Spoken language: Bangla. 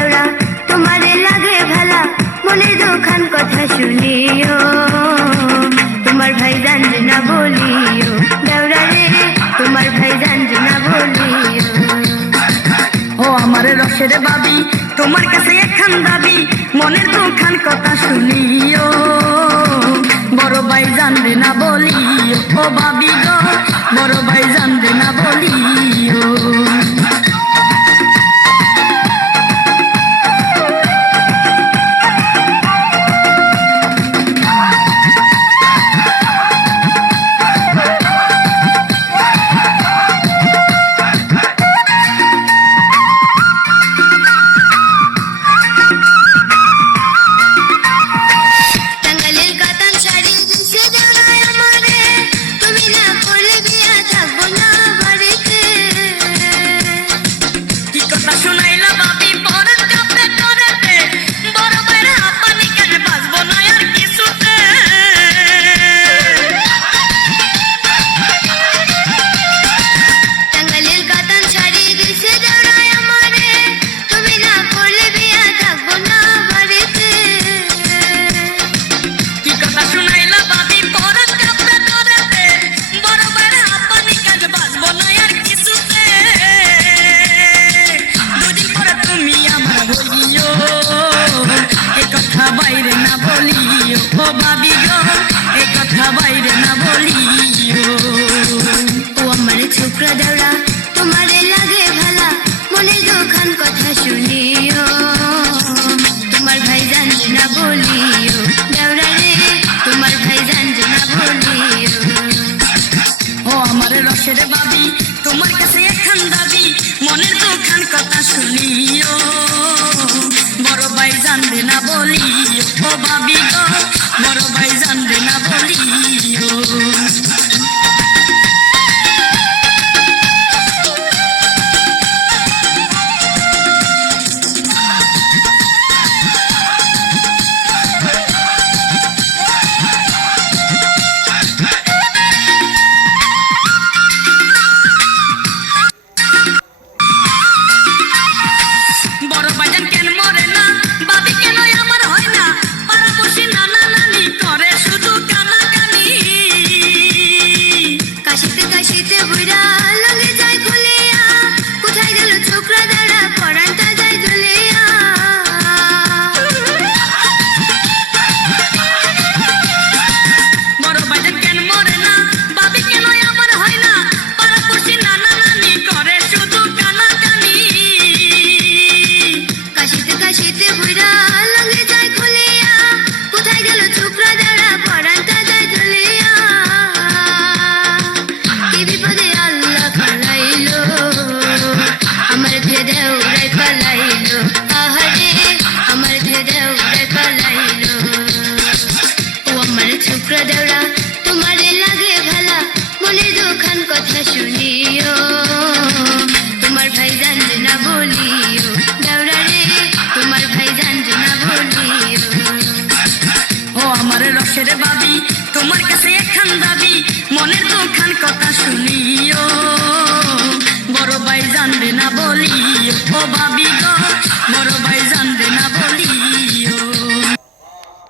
দেওরা তোমারে লাগে ভালা মনের দুখান কথা শুনিও তোমার ভাই জানবে না বলিও দেওরা রে তোমার ভাই জানবে না বলিও ও আমার রসের বাবি তোমার কাছে একখান দাবি মনের দুখান কথা শুনিও বড় ভাই জানবে না বলিও ও ভাবি গো বড় ভাই জানবে না বলিও বাইরে না বলিও ও ভাবি গো এই কথা বাইরে না বলিও ও আমার ছোকরা দেওরা তোমারে লাগে ভালা মনের দুখান কথা শুনিও তোমার ভাই জানবে না বলিও দেওরা রে তোমার ভাই জানবে না বলিও ও আমার রসের বাবি তোমার কাছে একখান দাবি মনের দুখান কথা শুনি